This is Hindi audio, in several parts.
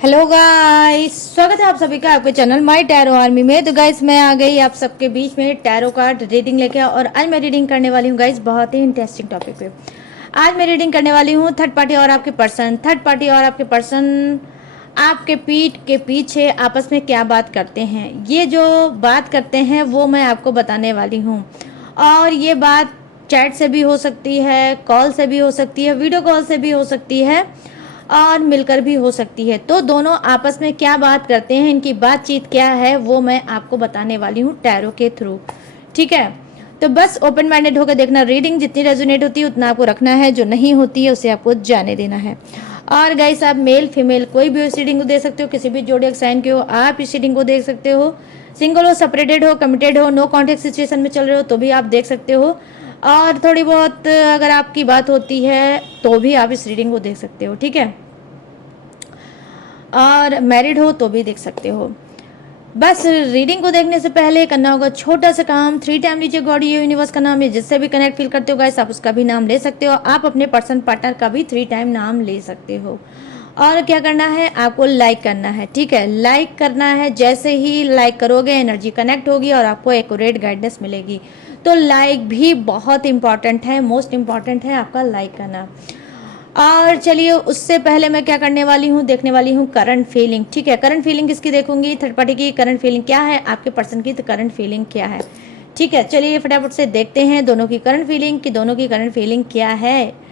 हेलो गाइस, स्वागत है आप सभी का आपके चैनल माय टैरो आर्मी में। तो गाइस मैं आ गई आप सबके बीच में टैरो कार्ड रीडिंग लेके, और आज मैं रीडिंग करने वाली हूँ गाइस बहुत ही इंटरेस्टिंग टॉपिक पे। आज मैं रीडिंग करने वाली हूँ थर्ड पार्टी और आपके पर्सन। थर्ड पार्टी और आपके पर्सन आपके पीठ के पीछे आपस में क्या बात करते हैं। ये जो बात करते हैं वो मैं आपको बताने वाली हूँ, और ये बात चैट से भी हो सकती है, कॉल से भी हो सकती है, वीडियो कॉल से भी हो सकती है, और मिलकर भी हो सकती है। तो दोनों आपस में क्या बात करते हैं, इनकी बातचीत क्या है, वो मैं आपको बताने वाली हूँ टैरो के थ्रू। ठीक है, तो बस ओपन माइंडेड होकर देखना। रीडिंग जितनी रेजोनेट होती है उतना आपको रखना है, जो नहीं होती है उसे आपको जाने देना है। और गाइस आप मेल फीमेल कोई भी इस रीडिंग को दे सकते हो, किसी भी जोडिएक साइन के हो आप इस रीडिंग को देख सकते हो। सिंगल हो, सेपरेटेड हो, कमिटेड हो, नो कॉन्टेक्ट सिचुएशन में चल रहे हो तो भी आप देख सकते हो। और थोड़ी बहुत अगर आपकी बात होती है तो भी आप इस रीडिंग को देख सकते हो। ठीक है, और मैरिड हो तो भी देख सकते हो। बस रीडिंग को देखने से पहले करना होगा छोटा सा काम। 3 टाइम लीजिए गॉड, ये यूनिवर्स का नाम है, जिससे भी कनेक्ट फील करते हो गाइस आप उसका भी नाम ले सकते हो। आप अपने पर्सन पार्टनर का भी 3 टाइम नाम ले सकते हो। और क्या करना है, आपको लाइक करना है। ठीक है, लाइक करना है। जैसे ही लाइक करोगे एनर्जी कनेक्ट होगी और आपको एक्यूरेट गाइडेंस मिलेगी। तो लाइक भी बहुत इंपॉर्टेंट है, मोस्ट इंपॉर्टेंट है आपका लाइक करना। और चलिए उससे पहले मैं क्या करने वाली हूँ, देखने वाली हूँ करंट फीलिंग। ठीक है, करंट फीलिंग किसकी देखूंगी, थर्ड पार्टी की करंट फीलिंग क्या है, आपके पर्सन की करंट फीलिंग क्या है। ठीक है, चलिए फटाफट से देखते हैं दोनों की करंट फीलिंग कि दोनों की करंट फीलिंग क्या है।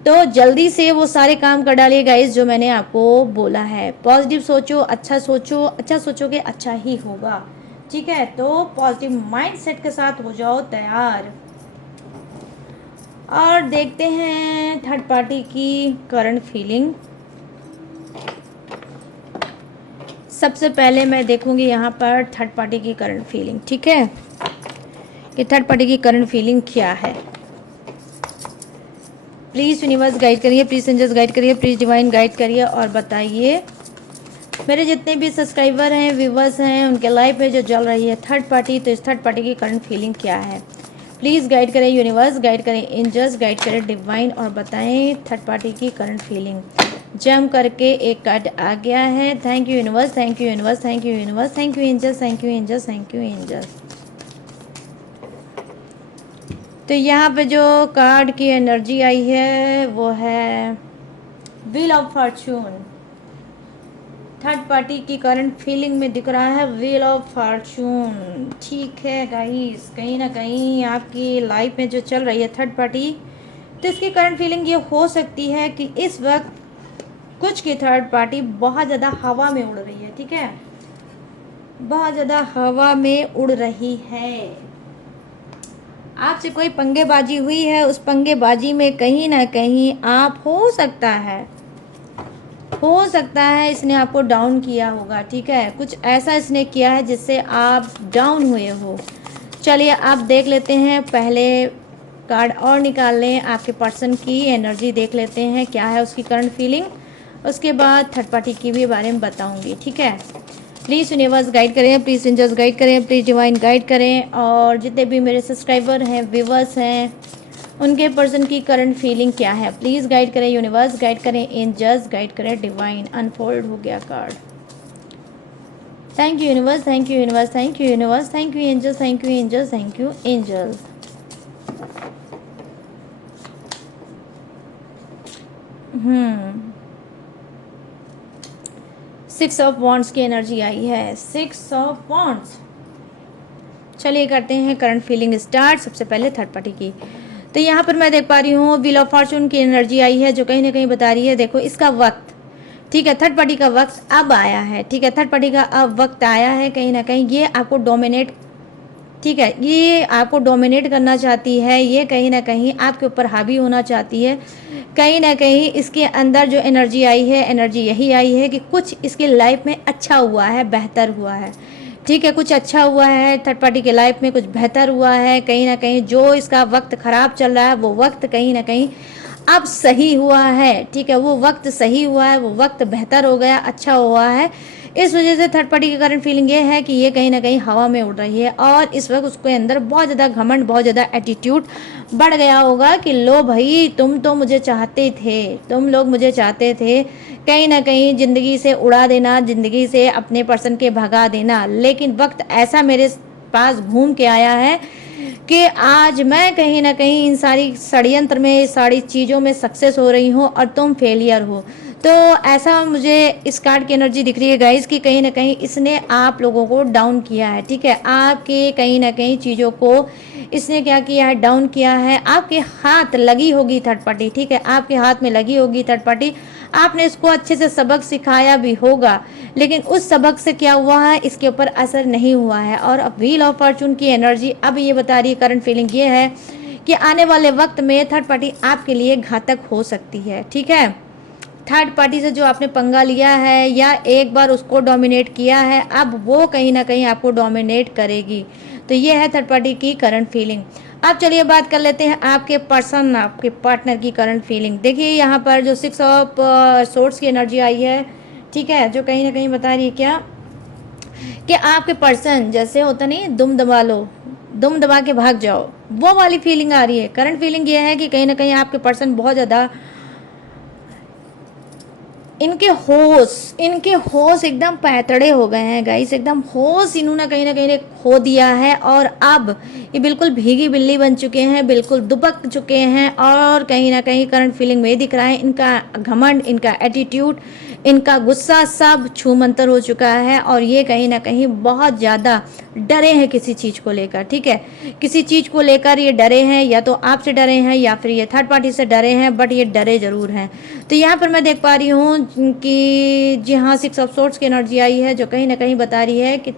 तो जल्दी से वो सारे काम कर डालिए गाइस जो मैंने आपको बोला है। पॉजिटिव सोचो, अच्छा सोचो, अच्छा सोचोगे अच्छा ही होगा। ठीक है, तो पॉजिटिव माइंड सेट के साथ हो जाओ तैयार, और देखते हैं थर्ड पार्टी की करंट फीलिंग। सबसे पहले मैं देखूंगी यहाँ पर थर्ड पार्टी की करंट फीलिंग। ठीक है, कि थर्ड पार्टी की करंट फीलिंग क्या है। प्लीज़ यूनिवर्स गाइड करिए, प्लीज़ एंजल्स गाइड करिए, प्लीज़ डिवाइन गाइड करिए, और बताइए मेरे जितने भी सब्सक्राइबर हैं, व्यूवर्स हैं, उनके लाइफ में जो चल रही है थर्ड पार्टी, तो इस थर्ड पार्टी की करंट फीलिंग क्या है। प्लीज़ गाइड करें यूनिवर्स, गाइड करें एंजल्स, गाइड करें डिवाइन, और बताएं थर्ड पार्टी की करंट फीलिंग। जम करके एक कार्ड आ गया है। Thank you universe, thank you universe, thank you universe, thank you angels, thank you angels, thank you angels. तो यहाँ पे जो कार्ड की एनर्जी आई है वो है wheel of Fortune. Third party की करंट फीलिंग में दिख रहा है व्हील ऑफ फॉर्चून। ठीक है गाइस, कहीं ना कहीं आपकी लाइफ में जो चल रही है थर्ड पार्टी, तो इसकी करंट फीलिंग ये हो सकती है कि इस वक्त कुछ की थर्ड पार्टी बहुत ज़्यादा हवा में उड़ रही है। ठीक है, बहुत ज़्यादा हवा में उड़ रही है। आपसे कोई पंगेबाजी हुई है, उस पंगेबाजी में कहीं ना कहीं आप हो सकता है इसने आपको डाउन किया होगा। ठीक है, कुछ ऐसा इसने किया है जिससे आप डाउन हुए हो। चलिए आप देख लेते हैं, पहले कार्ड और निकाल लें, आपके पर्सन की एनर्जी देख लेते हैं क्या है उसकी करंट फीलिंग। उसके बाद थर्ड पार्टी की भी बारे में बताऊंगी। ठीक है, प्लीज़ यूनिवर्स गाइड करें, प्लीज़ एंजल्स गाइड करें, प्लीज़ डिवाइन गाइड करें, और जितने भी मेरे सब्सक्राइबर हैं, व्यूवर्स हैं, उनके पर्सन की करंट फीलिंग क्या है। प्लीज़ गाइड करें यूनिवर्स, गाइड करें एंजल्स, गाइड करें डिवाइन। अनफोल्ड हो गया card. Thank you universe, thank you universe, thank you universe, thank you angels, thank you angels, thank you angels. Six of wands की एनर्जी आई है, सिक्स ऑफ वॉन्ड्स। चलिए करते हैं करंट फीलिंग स्टार्ट। सबसे पहले थर्ड पार्टी की। तो यहाँ पर मैं देख पा रही हूँ व्हील ऑफ फॉर्चून की एनर्जी आई है, जो कहीं ना कहीं बता रही है देखो इसका वक्त। ठीक है, थर्ड पार्टी का वक्त अब आया है। ठीक है, थर्ड पार्टी का अब वक्त आया है। कहीं ना कहीं ये आपको डोमिनेट, ठीक है, ये आपको डोमिनेट करना चाहती है, ये कहीं ना कहीं आपके ऊपर हावी होना चाहती है। कहीं ना कहीं इसके अंदर जो एनर्जी आई है, एनर्जी यही आई है कि कुछ इसकी लाइफ में अच्छा हुआ है, बेहतर हुआ है। ठीक है, कुछ अच्छा हुआ है थर्ड पार्टी के लाइफ में, कुछ बेहतर हुआ है। कहीं ना कहीं जो इसका वक्त ख़राब चल रहा है वो वक्त कहीं ना कहीं अब सही हुआ है। ठीक है, वो वक्त सही हुआ है, वो वक्त बेहतर हो गया, अच्छा हुआ है। इस वजह से थर्ड पार्टी की करंट फीलिंग ये है कि ये कहीं ना कहीं हवा में उड़ रही है और इस वक्त उसके अंदर बहुत ज़्यादा घमंड, बहुत ज़्यादा एटीट्यूड बढ़ गया होगा कि लो भाई, तुम तो मुझे चाहते थे, तुम लोग मुझे चाहते थे कहीं ना कहीं ज़िंदगी से उड़ा देना, ज़िंदगी से अपने पर्सन के भगा देना, लेकिन वक्त ऐसा मेरे पास घूम के आया है कि आज मैं कहीं ना कहीं इन सारी षड्यंत्र में, सारी चीज़ों में सक्सेस हो रही हूँ और तुम फेलियर हो। तो ऐसा मुझे इस कार्ड की एनर्जी दिख रही है गाइस कि कहीं ना कहीं इसने आप लोगों को डाउन किया है, ठीक है। आपके कहीं ना कहीं चीज़ों को इसने क्या किया है, डाउन किया है। आपके हाथ लगी होगी थर्ड पार्टी, ठीक है, आपके हाथ में लगी होगी थर्ड पार्टी। आपने इसको अच्छे से सबक सिखाया भी होगा, लेकिन उस सबक से क्या हुआ है, इसके ऊपर असर नहीं हुआ है। और अब व्हील ऑफ फॉर्चून की एनर्जी अब ये बता रही है, करंट फीलिंग ये है कि आने वाले वक्त में थर्ड पार्टी आपके लिए घातक हो सकती है, ठीक है। थर्ड पार्टी से जो आपने पंगा लिया है या एक बार उसको डोमिनेट किया है, अब वो कहीं ना कहीं आपको डोमिनेट करेगी। तो ये है थर्ड पार्टी की करंट फीलिंग। अब चलिए बात कर लेते हैं आपके पर्सन, आपके पार्टनर की करंट फीलिंग। देखिए यहाँ पर जो 6 ऑफ सोर्ड्स की एनर्जी आई है, ठीक है, जो कहीं ना कहीं बता रही है क्या कि आपके पर्सन जैसे होता नहीं, दुम दबा लो, दुम दबा के भाग जाओ, वो वाली फीलिंग आ रही है। करंट फीलिंग ये है कि कहीं ना कहीं आपके पर्सन बहुत ज़्यादा, इनके होश एकदम पैतड़े हो गए हैं गाइस, एकदम होश इन्होंने कहीं ना कहीं खो दिया है और अब ये बिल्कुल भीगी बिल्ली बन चुके हैं, बिल्कुल दुबक चुके हैं। और कहीं ना कहीं करंट फीलिंग में दिख रहा है इनका घमंड, इनका एटीट्यूड, इनका गुस्सा सब छूमंतर हो चुका है और ये कहीं ना कहीं बहुत ज़्यादा डरे हैं किसी चीज़ को लेकर, ठीक है। किसी चीज़ को लेकर ये डरे हैं, या तो आपसे डरे हैं या फिर ये थर्ड पार्टी से डरे हैं, बट ये डरे ज़रूर हैं। तो यहाँ पर मैं देख पा रही हूँ कि जी हाँ, 6 ऑफ सोर्ड्स की एनर्जी आई है, जो कहीं ना कहीं बता रही है कि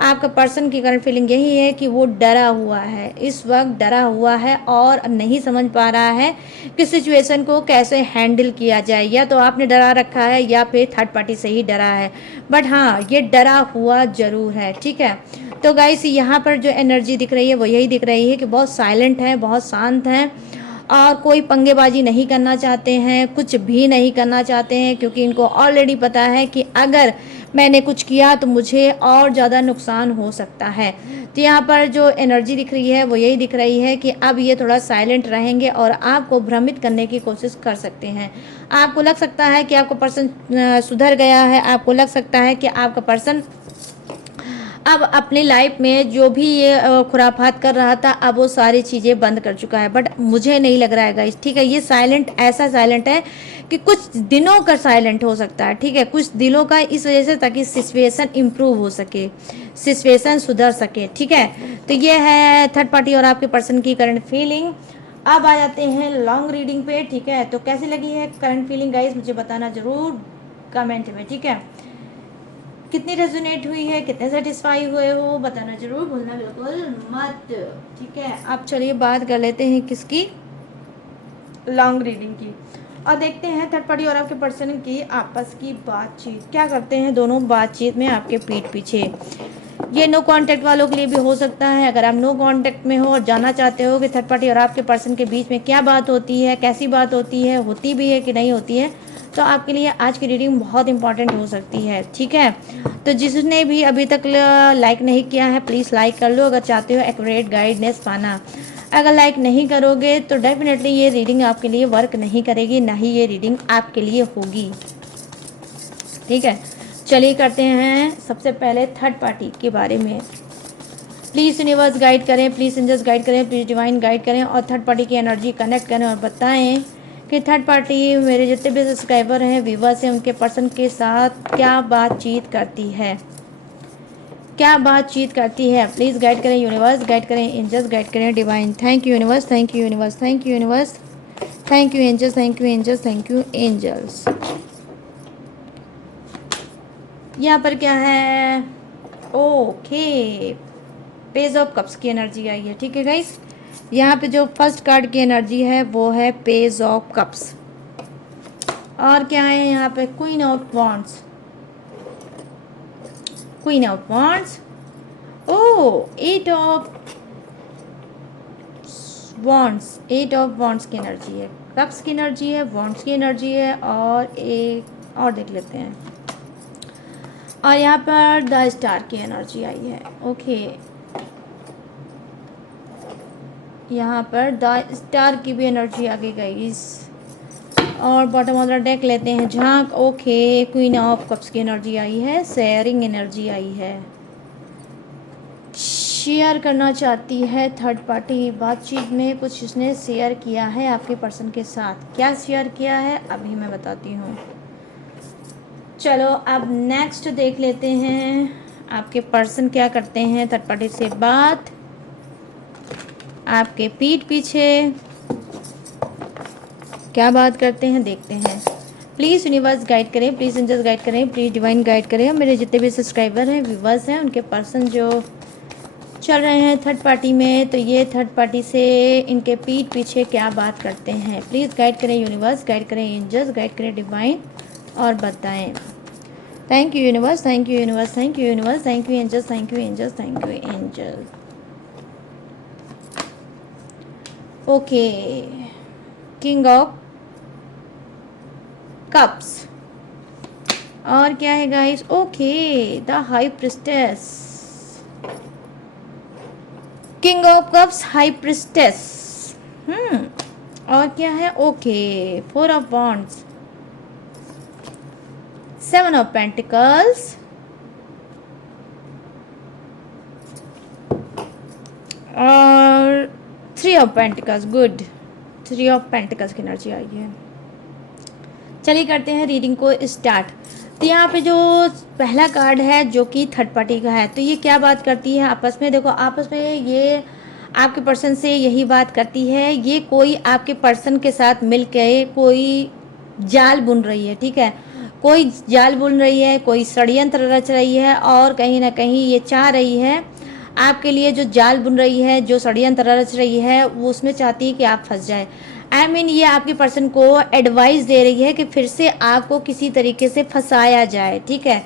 आपका पर्सन की करंट फीलिंग यही है कि वो डरा हुआ है, इस वक्त डरा हुआ है और नहीं समझ पा रहा है कि सिचुएशन को कैसे हैंडल किया जाए। या तो आपने डरा रखा है या फिर थर्ड पार्टी से ही डरा है, बट हाँ, ये डरा हुआ ज़रूर है, ठीक है। तो गाइस यहाँ पर जो एनर्जी दिख रही है वो यही दिख रही है कि बहुत साइलेंट है, बहुत शांत हैं और कोई पंगेबाजी नहीं करना चाहते हैं, कुछ भी नहीं करना चाहते हैं, क्योंकि इनको ऑलरेडी पता है कि अगर मैंने कुछ किया तो मुझे और ज़्यादा नुकसान हो सकता है। तो यहाँ पर जो एनर्जी दिख रही है वो यही दिख रही है कि अब ये थोड़ा साइलेंट रहेंगे और आपको भ्रमित करने की कोशिश कर सकते हैं। आपको लग सकता है कि आपका पर्सन सुधर गया है, आपको लग सकता है कि आपका पर्सन अब अपनी लाइफ में जो भी ये खुराफात कर रहा था, अब वो सारी चीज़ें बंद कर चुका है। बट मुझे नहीं लग रहा है गाइस, ठीक है, ये साइलेंट ऐसा साइलेंट है कि कुछ दिनों का साइलेंट हो सकता है, ठीक है, कुछ दिनों का, इस वजह से ताकि सिचुएशन इम्प्रूव हो सके, सिचुएशन सुधर सके, ठीक है। तो ये है थर्ड पार्टी और आपके पर्सन की करंट फीलिंग। अब आ जाते हैं लॉन्ग रीडिंग पे, ठीक है। तो कैसी लगी है करंट फीलिंग गाइस, मुझे बताना ज़रूर कमेंट में, ठीक है। कितनी रेजोनेट हुई है, कितने सेटिस्फाई हुए हो, बताना जरूर भूलना बिल्कुल मत, ठीक है। अब चलिए बात कर लेते हैं किसकी, लॉन्ग रीडिंग की, और देखते हैं थर्ड पार्टी और आपके पर्सन की आपस की बातचीत, क्या करते हैं दोनों बातचीत में आपके पीठ पीछे। ये नो कांटेक्ट वालों के लिए भी हो सकता है। अगर आप नो कांटेक्ट में हो और जानना चाहते हो कि थर्ड पार्टी और आपके पर्सन के बीच में क्या बात होती है, कैसी बात होती है, होती भी है कि नहीं होती है, तो आपके लिए आज की रीडिंग बहुत इंपॉर्टेंट हो सकती है, ठीक है। तो जिसने भी अभी तक लाइक नहीं किया है, प्लीज़ लाइक कर लो अगर चाहते हो एक्यूरेट गाइडेंस पाना। अगर लाइक नहीं करोगे तो डेफिनेटली ये रीडिंग आपके लिए वर्क नहीं करेगी, ना ही ये रीडिंग आपके लिए होगी, ठीक है। चलिए करते हैं सबसे पहले थर्ड पार्टी के बारे में। प्लीज़ यूनिवर्स गाइड करें, प्लीज़ एंजल्स गाइड करें, प्लीज़ डिवाइन गाइड करें और थर्ड पार्टी की एनर्जी कनेक्ट करें और बताएं कि थर्ड पार्टी मेरे जितने भी सब्सक्राइबर हैं, व्यूवर्स हैं, उनके पर्सन के साथ क्या बातचीत करती है, क्या बातचीत करती है। प्लीज़ गाइड करें यूनिवर्स, गाइड करें एंजल्स, गाइड करें divine. Thank you universe, thank you universe, thank you universe, thank you angels, thank you angels, thank you angels. यहाँ पर क्या है, ओके, पेज ऑफ कप्स की एनर्जी आई है, ठीक है गाइस। यहाँ पे जो फर्स्ट कार्ड की एनर्जी है वो है पेज ऑफ कप्स, और क्या है यहाँ पे, queen of wands, queen of wands, oh eight of wands, eight of wands की एनर्जी है, कप्स की एनर्जी है, वॉन्ड्स की एनर्जी है, और एक और देख लेते हैं, और यहाँ पर द स्टार की एनर्जी आई है। ओके, यहाँ पर द स्टार की भी एनर्जी आ गई गाइस। और बॉटम ऑफ द डेक लेते हैं झांक। ओके, क्वीन ऑफ कप्स की एनर्जी आई है, शेयरिंग एनर्जी आई है। शेयर करना चाहती है थर्ड पार्टी, बातचीत में कुछ इसने शेयर किया है आपके पर्सन के साथ। क्या शेयर किया है अभी मैं बताती हूँ। चलो अब नेक्स्ट देख लेते हैं आपके पर्सन क्या करते हैं थर्ड पार्टी से बात, आपके पीठ पीछे क्या बात करते हैं देखते हैं। प्लीज़ यूनिवर्स गाइड करें, प्लीज़ एंजल्स गाइड करें, प्लीज़ डिवाइन गाइड करें। और मेरे जितने भी सब्सक्राइबर हैं, व्यूवर्स हैं, उनके पर्सन जो चल रहे हैं थर्ड पार्टी में, तो ये थर्ड पार्टी से इनके पीठ पीछे क्या बात करते हैं। प्लीज़ गाइड करें यूनिवर्स, गाइड करें एंजल्स, गाइड करें डिवाइन और बताएं। Thank you universe, thank you universe, thank you universe, thank you angels, thank you angels, thank you angels. Okay, king of cups और क्या है guys. Okay, the high priestess, king of cups, high priestess. और क्या है। Okay, four of wands, seven of pentacles और three of pentacles. Good, three of pentacles की एनर्जी आई है। चलिए करते हैं रीडिंग को स्टार्ट। तो यहाँ पे जो पहला कार्ड है जो कि थर्ड पार्टी का है, तो ये क्या बात करती है आपस में। देखो आपस में ये आपके पर्सन से यही बात करती है, ये कोई आपके पर्सन के साथ मिल के कोई जाल बुन रही है, ठीक है। कोई जाल बुन रही है, कोई षड्यंत्र रच रही है और कहीं ना कहीं ये चाह रही है आपके लिए, जो जाल बुन रही है, जो षड्यंत्र रच रही है, वो उसमें चाहती है कि आप फंस जाए। ये आपके पर्सन को एडवाइस दे रही है कि फिर से आपको किसी तरीके से फंसाया जाए, ठीक है।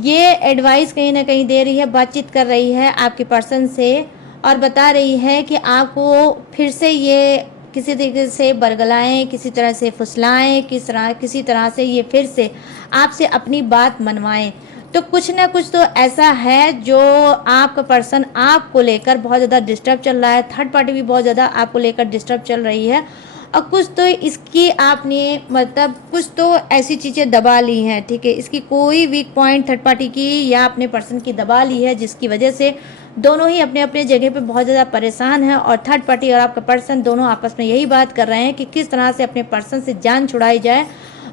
ये एडवाइस कहीं ना कहीं दे रही है, बातचीत कर रही है आपके पर्सन से और बता रही है कि आपको फिर से ये किसी तरीके से बरगलाएं, किसी तरह से फुसलाएं, किसी तरह से ये फिर से आपसे अपनी बात मनवाएं। तो कुछ ना कुछ तो ऐसा है जो आपका पर्सन आपको लेकर बहुत ज़्यादा डिस्टर्ब चल रहा है। थर्ड पार्टी भी बहुत ज़्यादा आपको लेकर डिस्टर्ब चल रही है और कुछ तो इसकी आपने मतलब कुछ तो ऐसी चीज़ें दबा ली हैं, ठीक है। इसकी कोई वीक पॉइंट थर्ड पार्टी की या अपने पर्सन की दबा ली है, जिसकी वजह से दोनों ही अपने अपने जगह पे बहुत ज़्यादा परेशान हैं। और थर्ड पार्टी और आपका पर्सन दोनों आपस में यही बात कर रहे हैं कि किस तरह से अपने पर्सन से जान छुड़ाई जाए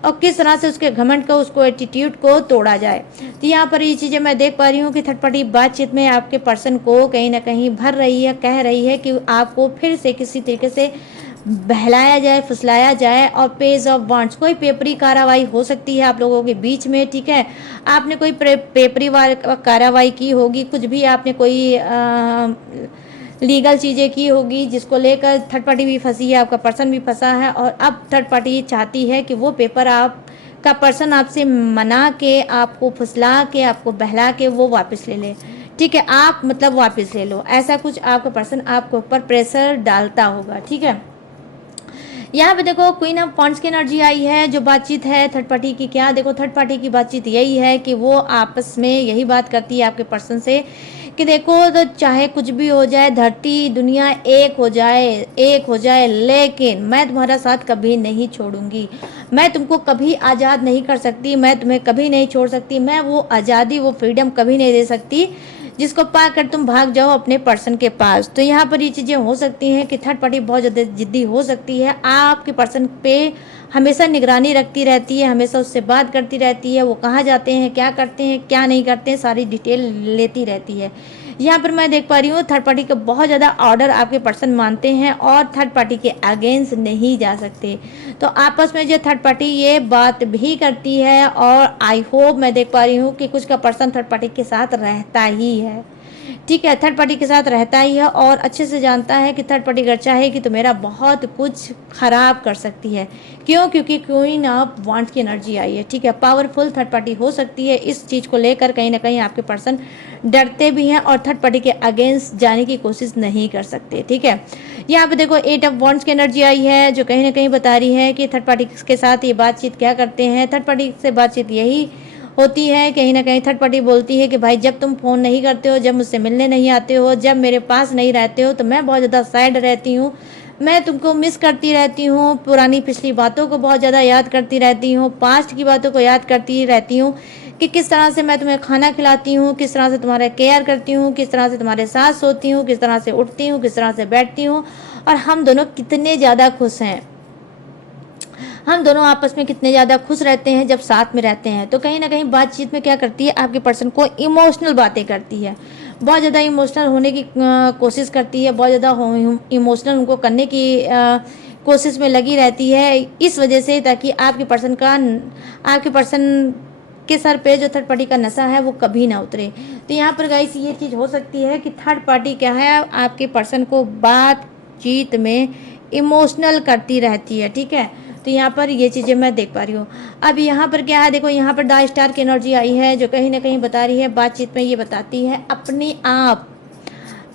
और किस तरह से उसके घमंड को, उसको एटीट्यूड को तोड़ा जाए। तो यहाँ पर ये चीज़ें मैं देख पा रही हूँ कि थर्ड पार्टी बातचीत में आपके पर्सन को कहीं ना कहीं भर रही है, कह रही है कि आपको फिर से किसी तरीके से बहलाया जाए, फुसलाया जाए। और पेज ऑफ वॉन्ड्स, कोई पेपरी कार्रवाई हो सकती है आप लोगों के बीच में, ठीक है। आपने कोई पेपरी कार्रवाई की होगी, कुछ भी आपने कोई लीगल चीज़ें की होगी जिसको लेकर थर्ड पार्टी भी फंसी है, आपका पर्सन भी फंसा है। और अब थर्ड पार्टी चाहती है कि वो पेपर आप का पर्सन आपसे मना के, आपको फुसला के, आपको बहला के वो वापस ले ले, ठीक है। आप मतलब वापस ले लो, ऐसा कुछ आपका पर्सन आपके ऊपर प्रेशर डालता होगा, ठीक है। यहाँ पे देखो क्वीन ऑफ वॉन्ड्स की एनर्जी आई है। जो बातचीत है थर्ड पार्टी की, क्या देखो थर्ड पार्टी की बातचीत यही है कि वो आपस में यही बात करती है आपके पर्सन से कि देखो तो चाहे कुछ भी हो जाए, धरती दुनिया एक हो जाए, एक हो जाए, लेकिन मैं तुम्हारा साथ कभी नहीं छोड़ूंगी। मैं तुमको कभी आज़ाद नहीं कर सकती, मैं तुम्हें कभी नहीं छोड़ सकती, मैं वो आज़ादी, वो फ्रीडम कभी नहीं दे सकती जिसको पाकर तुम भाग जाओ अपने पर्सन के पास। तो यहाँ पर ये चीज़ें हो सकती हैं कि थर्ड पार्टी बहुत ज़्यादा जिद्दी हो सकती है, आपके पर्सन पे हमेशा निगरानी रखती रहती है, हमेशा उससे बात करती रहती है, वो कहाँ जाते हैं, क्या करते हैं, क्या नहीं करते हैं, सारी डिटेल लेती रहती है। यहाँ पर मैं देख पा रही हूँ थर्ड पार्टी का बहुत ज़्यादा ऑर्डर आपके पर्सन मानते हैं और थर्ड पार्टी के अगेंस्ट नहीं जा सकते। तो आपस में जो थर्ड पार्टी ये बात भी करती है और आई होप मैं देख पा रही हूँ कि कुछ का पर्सन थर्ड पार्टी के साथ रहता ही है, ठीक है। थर्ड पार्टी के साथ रहता ही है और अच्छे से जानता है कि थर्ड पार्टी अगर चाहेगी तो मेरा बहुत कुछ खराब कर सकती है। क्यों? क्योंकि क्वीन ऑफ वॉन्ड्स की एनर्जी आई है, ठीक है। पावरफुल थर्ड पार्टी हो सकती है, इस चीज़ को लेकर कहीं ना कहीं आपके पर्सन डरते भी हैं और थर्ड पार्टी के अगेंस्ट जाने की कोशिश नहीं कर सकते, ठीक है। यहाँ पे देखो एट ऑफ वॉन्ड्स की एनर्जी आई है जो कहीं ना कहीं बता रही है कि थर्ड पार्टी के साथ ये बातचीत क्या करते हैं। थर्ड पार्टी से बातचीत यही होती है। कहीं ना कहीं थर्ड पार्टी बोलती है कि भाई जब तुम फ़ोन नहीं करते हो, जब मुझसे मिलने नहीं आते हो, जब मेरे पास नहीं रहते हो, तो मैं बहुत ज़्यादा सैड रहती हूँ, मैं तुमको मिस करती रहती हूँ, पुरानी पिछली बातों को बहुत ज़्यादा याद करती रहती हूँ, पास्ट की बातों को याद करती रहती हूँ कि किस तरह से मैं तुम्हें खाना खिलाती हूँ, किस तरह से तुम्हारा केयर करती हूँ, किस तरह से तुम्हारे साथ सोती हूँ, किस तरह से उठती हूँ, किस तरह से बैठती हूँ, और हम दोनों कितने ज़्यादा खुश हैं, हम दोनों आपस में कितने ज़्यादा खुश रहते हैं जब साथ में रहते हैं। तो कहीं ना कहीं बातचीत में क्या करती है, आपके पर्सन को इमोशनल बातें करती है, बहुत ज़्यादा इमोशनल होने की कोशिश करती है, बहुत ज़्यादा इमोशनल उनको करने की कोशिश में लगी रहती है, इस वजह से ताकि आपके पर्सन के सर पे जो थर्ड पार्टी का नशा है वो कभी ना उतरे। तो यहाँ पर गाइस ये चीज़ हो सकती है कि थर्ड पार्टी क्या है, आपके पर्सन को बातचीत में इमोशनल करती रहती है, ठीक है। तो यहाँ पर ये चीज़ें मैं देख पा रही हूँ। अब यहाँ पर क्या है, देखो यहाँ पर द स्टार की एनर्जी आई है जो कहीं ना कहीं बता रही है, बातचीत में ये बताती है अपने आप,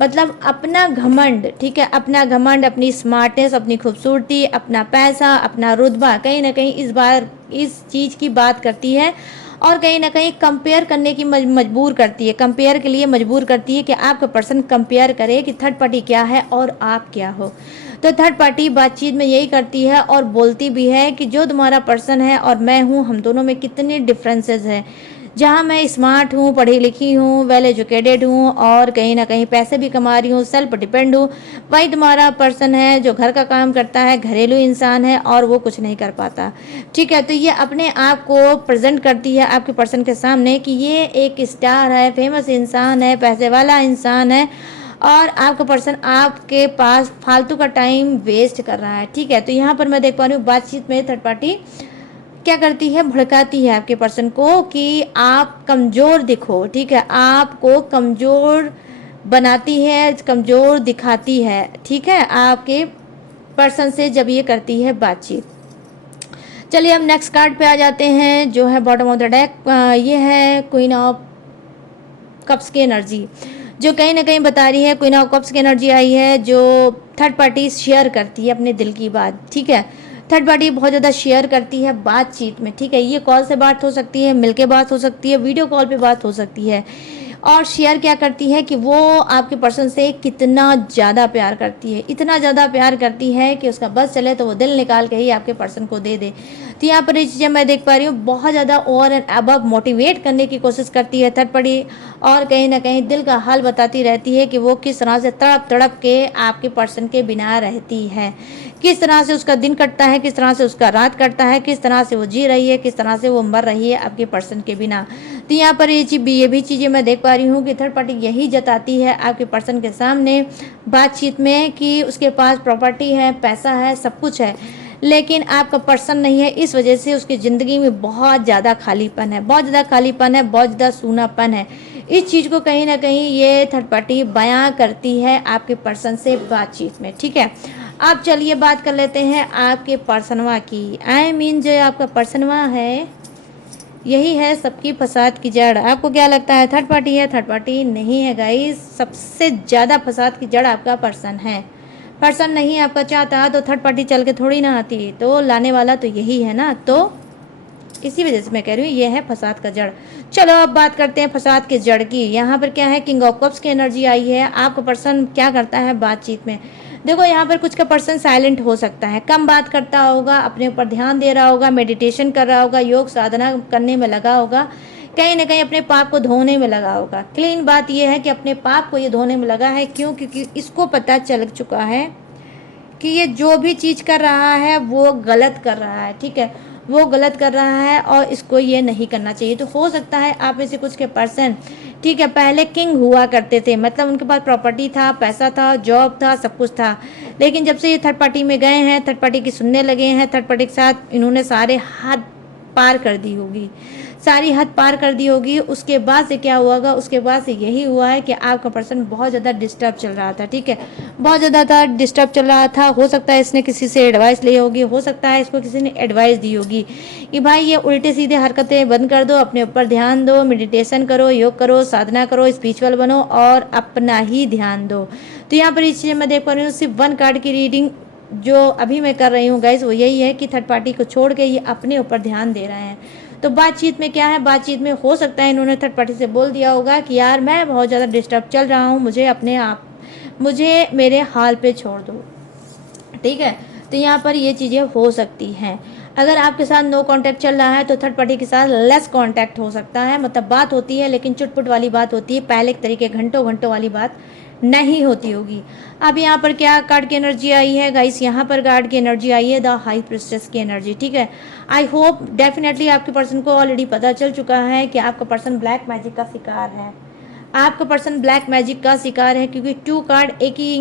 मतलब अपना घमंड, ठीक है, अपना घमंड, अपनी स्मार्टनेस, अपनी खूबसूरती, अपना पैसा, अपना रुतबा, कहीं ना कहीं इस बार इस चीज़ की बात करती है, और कहीं ना कहीं कंपेयर करने की मजबूर करती है, कंपेयर के लिए मजबूर करती है कि आपका पर्सन कंपेयर करे कि थर्ड पार्टी क्या है और आप क्या हो। तो थर्ड पार्टी बातचीत में यही करती है और बोलती भी है कि जो तुम्हारा पर्सन है और मैं हूँ, हम दोनों में कितने डिफरेंसेस हैं। जहाँ मैं स्मार्ट हूँ, पढ़ी लिखी हूँ, वेल एजुकेटेड हूँ, और कहीं ना कहीं पैसे भी कमा रही हूँ, सेल्फ डिपेंड हूँ, वही तुम्हारा पर्सन है जो घर का काम करता है, घरेलू इंसान है और वो कुछ नहीं कर पाता, ठीक है। तो ये अपने आप को प्रेजेंट करती है आपके पर्सन के सामने कि ये एक स्टार है, फेमस इंसान है, पैसे वाला इंसान है, और आपका पर्सन आपके पास फालतू का टाइम वेस्ट कर रहा है, ठीक है। तो यहाँ पर मैं देख पा रही हूँ बातचीत में थर्ड पार्टी क्या करती है, भड़काती है आपके पर्सन को कि आप कमज़ोर दिखो, ठीक है, आपको कमज़ोर बनाती है, कमज़ोर दिखाती है, ठीक है, आपके पर्सन से जब ये करती है बातचीत। चलिए हम नेक्स्ट कार्ड पे आ जाते हैं जो है बॉटम ऑफ द डेक। ये है क्वीन ऑफ कप्स की एनर्जी जो कहीं ना कहीं बता रही है, क्वीन ऑफ कप्स की एनर्जी आई है जो थर्ड पार्टी शेयर करती है अपने दिल की बात, ठीक है। थर्ड पार्टी बहुत ज़्यादा शेयर करती है बातचीत में, ठीक है, ये कॉल से बात हो सकती है, मिलके बात हो सकती है, वीडियो कॉल पे बात हो सकती है, और शेयर क्या करती है कि वो आपके पर्सन से कितना ज़्यादा प्यार करती है, इतना ज़्यादा प्यार करती है कि उसका बस चले तो वो दिल निकाल के ही आपके पर्सन को दे दे। तो यहाँ पर ये चीज़ें मैं देख पा रही हूँ, बहुत ज़्यादा ओवर एंड अबव मोटिवेट करने की कोशिश करती है थर्ड पार्टी, और कहीं ना कहीं दिल का हाल बताती रहती है कि वो किस तरह से तड़प तड़प के आपके पर्सन के बिना रहती है, किस तरह से उसका दिन कटता है, किस तरह से उसका रात कटता है, किस तरह से वो जी रही है, किस तरह से वो मर रही है आपके पर्सन के बिना। तो यहाँ पर ये भी चीज़ें मैं देख पा रही हूँ कि थर्ड पार्टी यही जताती है आपके पर्सन के सामने बातचीत में कि उसके पास प्रॉपर्टी है, पैसा है, सब कुछ है, लेकिन आपका पर्सन नहीं है, इस वजह से उसकी ज़िंदगी में बहुत ज़्यादा खालीपन है, बहुत ज़्यादा खालीपन है, बहुत ज़्यादा सूनापन है। इस चीज़ को कहीं ना कहीं ये थर्ड पार्टी बयां करती है आपके पर्सन से बातचीत में, ठीक है। अब चलिए बात कर लेते हैं आपके पर्सनवा की। आई मीन जो आपका पर्सनवा है यही है सबकी फसाद की जड़। आपको क्या लगता है थर्ड पार्टी है? थर्ड पार्टी नहीं है गाइस, सबसे ज़्यादा फसाद की जड़ आपका पर्सन है। पर्सन नहीं आपका चाहता तो थर्ड पार्टी चल के थोड़ी ना आती, तो लाने वाला तो यही है ना, तो इसी वजह से मैं कह रही हूँ ये है फसाद का जड़। चलो अब बात करते हैं फसाद के जड़ की। यहाँ पर क्या है, किंग ऑफ कप्स की एनर्जी आई है। आपका पर्सन क्या करता है बातचीत में? देखो यहाँ पर कुछ का पर्सन साइलेंट हो सकता है, कम बात करता होगा, अपने ऊपर ध्यान दे रहा होगा, मेडिटेशन कर रहा होगा, योग साधना करने में लगा होगा, कहीं ना कहीं अपने पाप को धोने में लगा होगा। क्लीन बात यह है कि अपने पाप को ये धोने में लगा है, क्यों? क्योंकि इसको पता चल चुका है कि ये जो भी चीज़ कर रहा है वो गलत कर रहा है, ठीक है, वो गलत कर रहा है और इसको ये नहीं करना चाहिए। तो हो सकता है आप में से कुछ के पर्सन, ठीक है, पहले किंग हुआ करते थे, मतलब उनके पास प्रॉपर्टी था, पैसा था, जॉब था, सब कुछ था, लेकिन जब से ये थर्ड पार्टी में गए हैं, थर्ड पार्टी की सुनने लगे हैं, थर्ड पार्टी के साथ इन्होंने सारे हद पार कर दी होगी, सारी हद पार कर दी होगी। उसके बाद से क्या हुआ, उसके बाद से यही हुआ है कि आपका पर्सन बहुत ज़्यादा डिस्टर्ब चल रहा था, ठीक है, बहुत ज़्यादा डिस्टर्ब चल रहा था। हो सकता है इसने किसी से एडवाइस ली होगी, हो सकता है इसको किसी ने एडवाइस दी होगी कि भाई ये उल्टे सीधे हरकतें बंद कर दो, अपने ऊपर ध्यान दो, मेडिटेशन करो, योग करो, साधना करो, स्पिरिचुअल बनो और अपना ही ध्यान दो। तो यहाँ पर इस चीज़ मैं देख पा रही हूँ, सिर्फ वन कार्ड की रीडिंग जो अभी मैं कर रही हूँ गाइस वो यही है कि थर्ड पार्टी को छोड़ के ये अपने ऊपर ध्यान दे रहे हैं। तो बातचीत में क्या है, बातचीत में हो सकता है इन्होंने थर्ड पार्टी से बोल दिया होगा कि यार मैं बहुत ज़्यादा डिस्टर्ब चल रहा हूँ, मुझे मेरे हाल पे छोड़ दो, ठीक है। तो यहाँ पर ये चीज़ें हो सकती हैं। अगर आपके साथ नो कांटेक्ट चल रहा है तो थर्ड पार्टी के साथ लेस कांटेक्ट हो सकता है, मतलब बात होती है लेकिन चुटपुट वाली बात होती है, पहले के तरीके घंटों घंटों वाली बात नहीं होती होगी। अब यहाँ पर क्या कार्ड की एनर्जी आई है गाइस, यहाँ पर कार्ड की एनर्जी आई है द हाई प्रिस्टेस की एनर्जी, ठीक है। आई होप डेफिनेटली आपके पर्सन को ऑलरेडी पता चल चुका है कि आपका पर्सन ब्लैक मैजिक का शिकार है, आपका पर्सन ब्लैक मैजिक का शिकार है, क्योंकि 2 कार्ड एक ही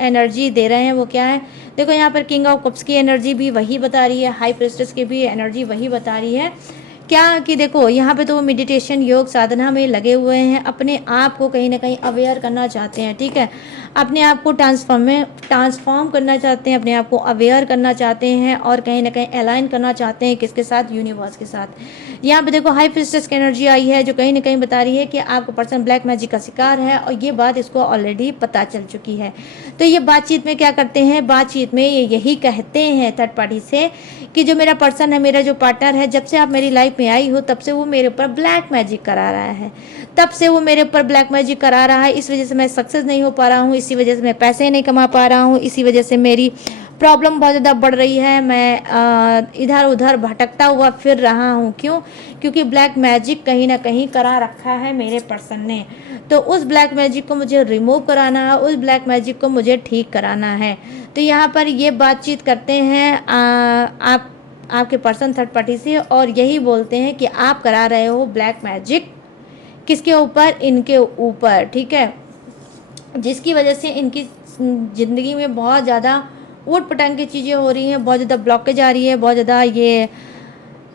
एनर्जी दे रहे हैं। वो क्या है, देखो यहाँ पर किंग ऑफ कप्स की एनर्जी भी वही बता रही है, हाई प्रेस्टेस की भी एनर्जी वही बता रही है क्या कि देखो यहाँ पे तो वो मेडिटेशन योग साधना में लगे हुए हैं, अपने आप को कहीं ना कहीं अवेयर करना चाहते हैं, ठीक है। अपने आप को ट्रांसफॉर्म करना चाहते हैं, अपने आप को अवेयर करना चाहते हैं और कहीं ना कहीं अलाइन करना चाहते हैं किसके साथ, यूनिवर्स के साथ। यहाँ पे देखो हाई प्रिस्टेस की एनर्जी आई है जो कहीं ना कहीं बता रही है कि आपका पर्सन ब्लैक मैजिक का शिकार है और ये बात इसको ऑलरेडी पता चल चुकी है। तो ये बातचीत में क्या करते हैं, बातचीत में ये यही कहते हैं थर्ड पार्टी से कि जो मेरा पर्सन है, मेरा जो पार्टनर है, जब से आप मेरी लाइफ में आई हो तब से वो मेरे ऊपर ब्लैक मैजिक करा रहा है, तब से वो मेरे ऊपर ब्लैक मैजिक करा रहा है, इस वजह से मैं सक्सेस नहीं हो पा रहा हूँ, इसी वजह से मैं पैसे नहीं कमा पा रहा हूँ, इसी वजह से मेरी प्रॉब्लम बहुत ज़्यादा बढ़ रही है, मैं इधर उधर भटकता हुआ फिर रहा हूँ। क्यों? क्योंकि ब्लैक मैजिक कहीं ना कहीं करा रखा है मेरे पर्सन ने। तो उस ब्लैक मैजिक को मुझे रिमूव कराना है, उस ब्लैक मैजिक को मुझे ठीक कराना है। तो यहाँ पर ये बातचीत करते हैं आपके पर्सन थर्ड पार्टी से और यही बोलते हैं कि आप करा रहे हो ब्लैक मैजिक किसके ऊपर, इनके ऊपर, ठीक है, जिसकी वजह से इनकी ज़िंदगी में बहुत ज़्यादा ऊट पटांग की चीज़ें हो रही हैं, बहुत ज़्यादा ब्लॉकेज आ रही है, बहुत ज़्यादा ये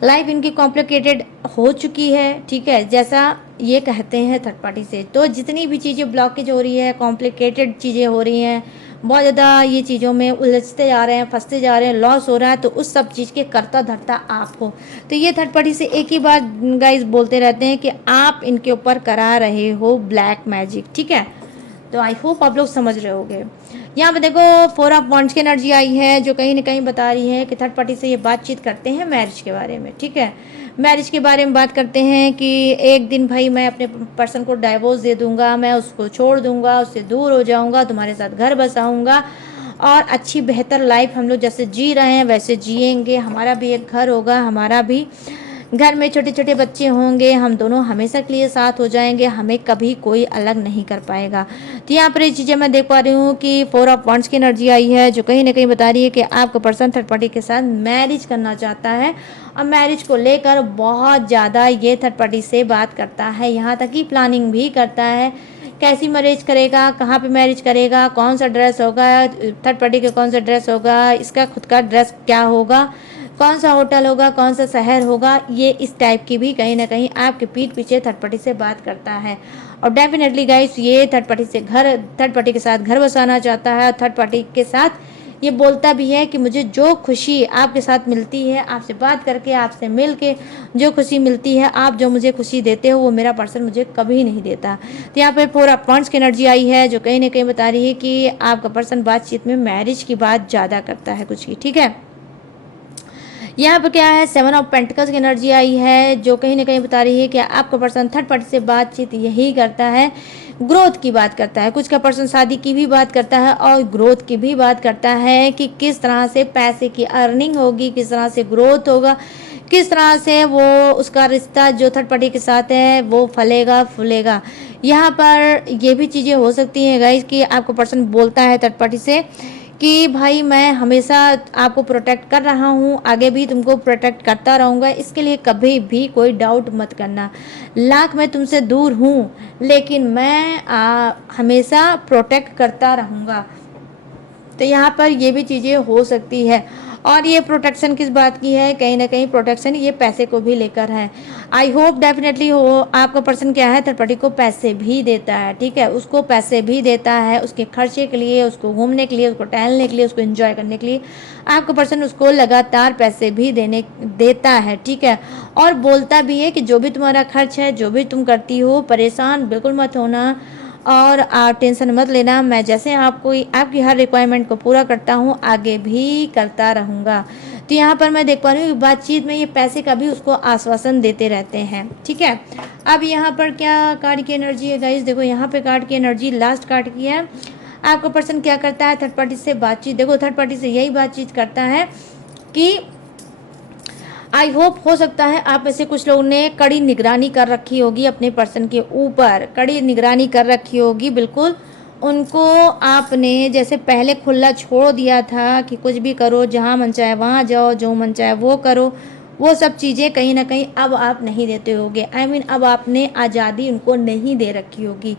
लाइफ इनकी कॉम्प्लिकेटेड हो चुकी है, ठीक है, जैसा ये कहते हैं थर्ड पार्टी से। तो जितनी भी चीज़ें ब्लॉकेज हो रही है, कॉम्प्लिकेटेड चीज़ें हो रही हैं, बहुत ज़्यादा ये चीज़ों में उलझते जा रहे हैं, फंसते जा रहे हैं, लॉस हो रहा है, तो उस सब चीज़ के करता धरता आप हो। तो ये थर्ड पार्टी से एक ही बात गाइस बोलते रहते हैं कि आप इनके ऊपर करा रहे हो ब्लैक मैजिक, ठीक है। तो आई होप आप लोग समझ रहे होगे। यहाँ पे देखो 4 ऑफ वॉन्ड्स की एनर्जी आई है जो कहीं ना कहीं बता रही है कि थर्ड पार्टी से ये बातचीत करते हैं मैरिज के बारे में, ठीक है। मैरिज के बारे में बात करते हैं कि एक दिन भाई मैं अपने पर्सन को डाइवोर्स दे दूंगा, मैं उसको छोड़ दूंगा, उससे दूर हो जाऊंगा, तुम्हारे साथ घर बसाऊंगा और अच्छी बेहतर लाइफ हम लोग जैसे जी रहे हैं वैसे जिएंगे, हमारा भी एक घर होगा, हमारा भी घर में छोटे छोटे बच्चे होंगे, हम दोनों हमेशा के लिए साथ हो जाएंगे, हमें कभी कोई अलग नहीं कर पाएगा। तो यहाँ पर ये चीज़ें मैं देख पा रही हूँ कि 4 ऑफ वॉन्ड्स की एनर्जी आई है जो कहीं ना कहीं बता रही है कि आपका पर्सन थर्ड पार्टी के साथ मैरिज करना चाहता है और मैरिज को लेकर बहुत ज़्यादा ये थर्ड पार्टी से बात करता है, यहाँ तक कि प्लानिंग भी करता है, कैसी मैरिज करेगा, कहाँ पे मैरिज करेगा, कौन सा ड्रेस होगा, थर्ड पार्टी का कौन सा ड्रेस होगा, इसका खुद का ड्रेस क्या होगा, कौन सा होटल होगा, कौन सा शहर होगा, ये इस टाइप की भी कहीं ना कहीं आपके पीठ पीछे थर्ड पार्टी से बात करता है। और डेफिनेटली गाइस ये थर्ड पार्टी के साथ घर बसाना चाहता है, थर्ड पार्टी के साथ ये बोलता भी है कि मुझे जो खुशी आपके साथ मिलती है, आपसे बात करके, आपसे मिल के जो खुशी मिलती है, आप जो मुझे खुशी देते हो वो मेरा पर्सन मुझे कभी नहीं देता। तो यहाँ पे 4 ऑफ वॉन्ड्स की एनर्जी आई है जो कहीं ना कहीं बता रही है कि आपका पर्सन बातचीत में मैरिज की बात ज़्यादा करता है कुछ की, ठीक है। यहाँ पर क्या है 7 ऑफ पेंटिकल्स की एनर्जी आई है जो कहीं ना कहीं बता रही है कि आपका पर्सन थर्ड पार्टी से बातचीत यही करता है, ग्रोथ की बात करता है, कुछ का पर्सन शादी की भी बात करता है और ग्रोथ की भी बात करता है कि किस तरह से पैसे की अर्निंग होगी, किस तरह से ग्रोथ होगा, किस तरह से वो उसका रिश्ता जो थर्ड पार्टी के साथ है वो फलेगा फूलेगा। यहाँ पर ये भी चीज़ें हो सकती हैं गाइस कि आपका पर्सन बोलता है थर्ड पार्टी से कि भाई मैं हमेशा आपको प्रोटेक्ट कर रहा हूँ, आगे भी तुमको प्रोटेक्ट करता रहूँगा, इसके लिए कभी भी कोई डाउट मत करना। लाख मैं तुमसे दूर हूँ लेकिन मैं हमेशा प्रोटेक्ट करता रहूँगा। तो यहाँ पर ये भी चीज़ें हो सकती है और ये प्रोटेक्शन किस बात की है, कहीं ना कहीं प्रोटेक्शन ये पैसे को भी लेकर है। आई होप डेफिनेटली हो आपका पर्सन क्या है थर्ड पार्टी को पैसे भी देता है, ठीक है, उसको पैसे भी देता है उसके खर्चे के लिए, उसको घूमने के लिए, उसको टहलने के लिए, उसको एंजॉय करने के लिए आपका पर्सन उसको लगातार पैसे भी देता है, ठीक है। और बोलता भी है कि जो भी तुम्हारा खर्च है, जो भी तुम करती हो, परेशान बिल्कुल मत होना और टेंशन मत लेना, मैं जैसे आपकी हर रिक्वायरमेंट को पूरा करता हूँ आगे भी करता रहूँगा। तो यहाँ पर मैं देख पा रही हूँ कि बातचीत में ये पैसे का भी उसको आश्वासन देते रहते हैं, ठीक है। अब यहाँ पर क्या कार्ड की एनर्जी है गाइस, देखो यहाँ पे कार्ड की एनर्जी लास्ट कार्ड की है। आपका पर्सन क्या करता है, थर्ड पार्टी से बातचीत, देखो थर्ड पार्टी से यही बातचीत करता है कि आई होप, हो सकता है आप में से कुछ लोगों ने कड़ी निगरानी कर रखी होगी अपने पर्सन के ऊपर, कड़ी निगरानी कर रखी होगी, बिल्कुल उनको आपने जैसे पहले खुला छोड़ दिया था कि कुछ भी करो, जहाँ मन चाहे वहाँ जाओ, जो मन चाहे वो करो, वो सब चीज़ें कहीं ना कहीं अब आप नहीं देते होगे। अब आपने आज़ादी उनको नहीं दे रखी होगी।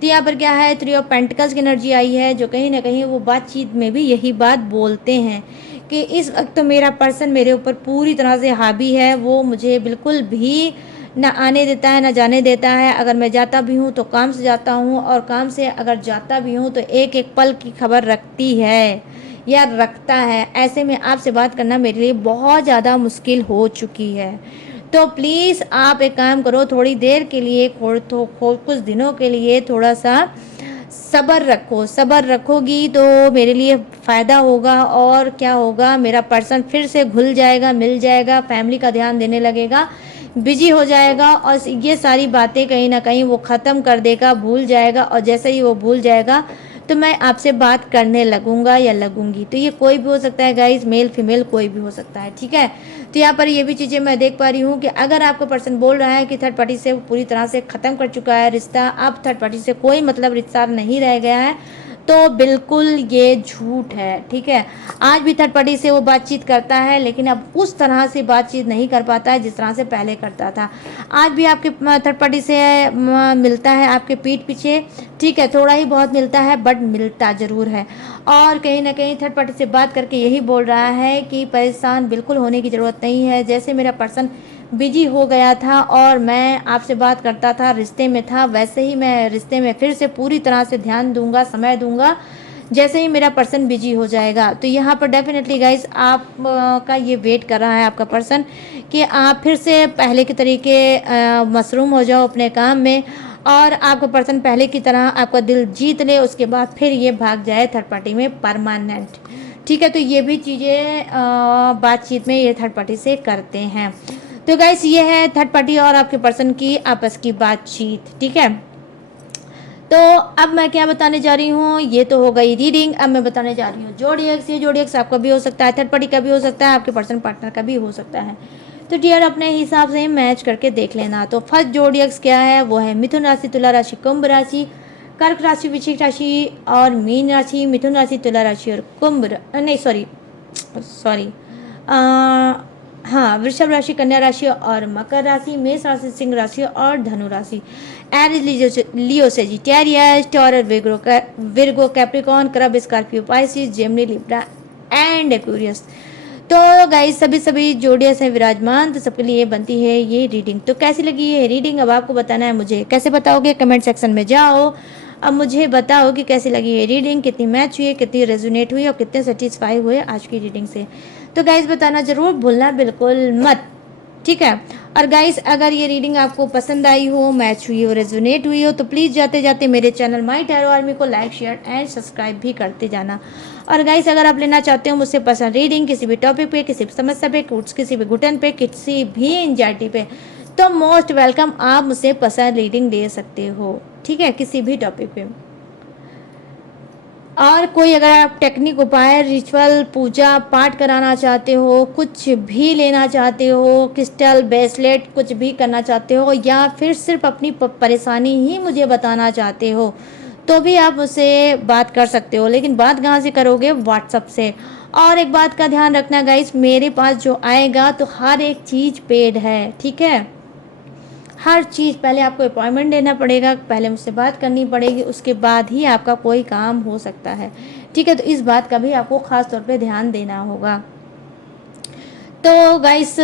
तो यहाँ पर क्या है, 3 ऑफ पेंटिकल्स की एनर्जी आई है, जो कहीं ना कहीं वो बातचीत में भी यही बात बोलते हैं कि इस वक्त तो मेरा पर्सन मेरे ऊपर पूरी तरह से हावी है, वो मुझे बिल्कुल भी ना आने देता है ना जाने देता है। अगर मैं जाता भी हूँ तो काम से जाता हूँ, और काम से अगर जाता भी हूँ तो एक एक पल की खबर रखती है या रखता है। ऐसे में आपसे बात करना मेरे लिए बहुत ज़्यादा मुश्किल हो चुकी है। तो प्लीज़ आप एक काम करो, थोड़ी देर के लिए कुछ दिनों के लिए थोड़ा सा सब्र रखो। सब्र रखोगी तो मेरे लिए फ़ायदा होगा, और क्या होगा, मेरा पर्सन फिर से घुल जाएगा, मिल जाएगा, फैमिली का ध्यान देने लगेगा, बिजी हो जाएगा, और ये सारी बातें कहीं ना कहीं वो ख़त्म कर देगा, भूल जाएगा। और जैसे ही वो भूल जाएगा तो मैं आपसे बात करने लगूंगा या लगूंगी। तो ये कोई भी हो सकता है गाइज, मेल फीमेल कोई भी हो सकता है, ठीक है। तो यहाँ पर ये भी चीज़ें मैं देख पा रही हूँ कि अगर आपका पर्सन बोल रहा है कि थर्ड पार्टी से पूरी तरह से ख़त्म कर चुका है रिश्ता, अब थर्ड पार्टी से कोई मतलब रिश्ता नहीं रह गया है, तो बिल्कुल ये झूठ है, ठीक है। आज भी थर्ड पार्टी से वो बातचीत करता है, लेकिन अब उस तरह से बातचीत नहीं कर पाता है जिस तरह से पहले करता था। आज भी आपके थर्ड पार्टी से मिलता है आपके पीठ पीछे, ठीक है, थोड़ा ही बहुत मिलता है बट मिलता ज़रूर है। और कहीं ना कहीं थर्ड पार्टी से बात करके यही बोल रहा है कि परेशान बिल्कुल होने की ज़रूरत नहीं है। जैसे मेरा पर्सन बिजी हो गया था और मैं आपसे बात करता था, रिश्ते में था, वैसे ही मैं रिश्ते में फिर से पूरी तरह से ध्यान दूंगा, समय दूंगा, जैसे ही मेरा पर्सन बिजी हो जाएगा। तो यहाँ पर डेफिनेटली गाइस आप का ये वेट कर रहा है आपका पर्सन कि आप फिर से पहले के तरीके मसरूम हो जाओ अपने काम में, और आपका पर्सन पहले की तरह आपका दिल जीत ले, उसके बाद फिर ये भाग जाए थर्ड पार्टी में परमानेंट, ठीक है। तो ये भी चीज़ें बातचीत में ये थर्ड पार्टी से करते हैं। तो गाइस ये है थर्ड पार्टी और आपके पर्सन की आपस की बातचीत, ठीक है। तो अब मैं क्या बताने जा रही हूँ, ये तो हो गई रीडिंग। अब मैं बताने जा रही हूँ जोडिएक्स। ये जोडिएक्स आपका भी हो सकता है, थर्ड पार्टी का भी हो सकता है, आपके पर्सन पार्टनर का भी हो सकता है। तो डियर अपने हिसाब से मैच करके देख लेना। तो फर्स्ट जोडिएक्स क्या है, वो है मिथुन राशि, तुला राशि, कुंभ राशि, कर्क राशि, वृश्चिक राशि और मीन राशि। मिथुन राशि, तुला राशि और वृषभ राशि, कन्या राशि और मकर राशि, मेष राशि, सिंह राशि और धनु राशि। Aries, Leo, Sagittarius, Taurus, Virgo, Capricorn, crab, Scorpio, Pisces, Gemini, Libra and Aquarius. तो गाइस सभी जोडियस हैं विराजमान, तो सबके लिए बनती है ये रीडिंग। तो कैसी लगी ये रीडिंग अब आपको बताना है मुझे। कैसे बताओगे, कमेंट सेक्शन में जाओ, अब मुझे बताओ कि कैसी लगी ये रीडिंग, कितनी मैच हुई, कितनी रेजोनेट हुई और कितने सेटिस्फाई हुए आज की रीडिंग से। तो गाइस बताना जरूर भूलना बिल्कुल मत, ठीक है। और गाइस अगर ये रीडिंग आपको पसंद आई हो, मैच हुई हो, रेजोनेट हुई हो, तो प्लीज़ जाते जाते मेरे चैनल माई टैरो आर्मी को लाइक, शेयर एंड सब्सक्राइब भी करते जाना। और गाइस अगर आप लेना चाहते हो मुझसे पसंद रीडिंग किसी भी टॉपिक पे, किसी भी समस्या पे, किसी भी घुटन पे, किसी भी एंजाइटी पे, तो मोस्ट वेलकम, आप मुझसे पसंद रीडिंग ले सकते हो, ठीक है, किसी भी टॉपिक पे। और कोई अगर आप टेक्निक, उपाय, रिचुअल, पूजा पाठ कराना चाहते हो, कुछ भी लेना चाहते हो, क्रिस्टल, ब्रेसलेट, कुछ भी करना चाहते हो, या फिर सिर्फ अपनी परेशानी ही मुझे बताना चाहते हो, तो भी आप मुझसे बात कर सकते हो। लेकिन बात कहाँ से करोगे, व्हाट्सअप से। और एक बात का ध्यान रखना गाइस, मेरे पास जो आएगा तो हर एक चीज़ पेड है, ठीक है। हर चीज़ पहले आपको अपॉइंटमेंट लेना पड़ेगा, पहले मुझसे बात करनी पड़ेगी, उसके बाद ही आपका कोई काम हो सकता है, ठीक है। तो इस बात का भी आपको ख़ास तौर पे ध्यान देना होगा। तो गाइस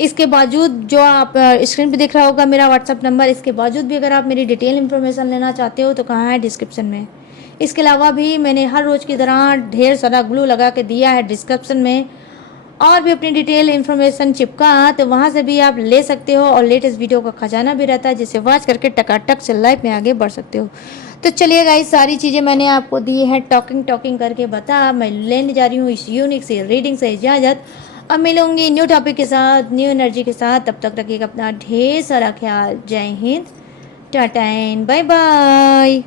इसके बावजूद जो आप स्क्रीन पे दिख रहा होगा मेरा व्हाट्सअप नंबर, इसके बावजूद भी अगर आप मेरी डिटेल इन्फॉर्मेशन लेना चाहते हो तो कहाँ है, डिस्क्रिप्शन में। इसके अलावा भी मैंने हर रोज़ की तरह ढेर सारा ग्लू लगा के दिया है डिस्क्रिप्शन में, और भी अपनी डिटेल इन्फॉर्मेशन चिपका, तो वहाँ से भी आप ले सकते हो। और लेटेस्ट वीडियो का खजाना भी रहता है जिसे वॉच करके टकाटक से लाइफ में आगे बढ़ सकते हो। तो चलिए गाइस, सारी चीज़ें मैंने आपको दी है टॉकिंग टॉकिंग करके बता। मैं लेने जा रही हूँ इस यूनिक से रीडिंग से इजाज़त। अब मिलूंगी न्यू टॉपिक के साथ, न्यू एनर्जी के साथ। तब तक रखिएगा अपना ढेर सारा ख्याल। जय हिंद, टाटा एंड बाय बाय।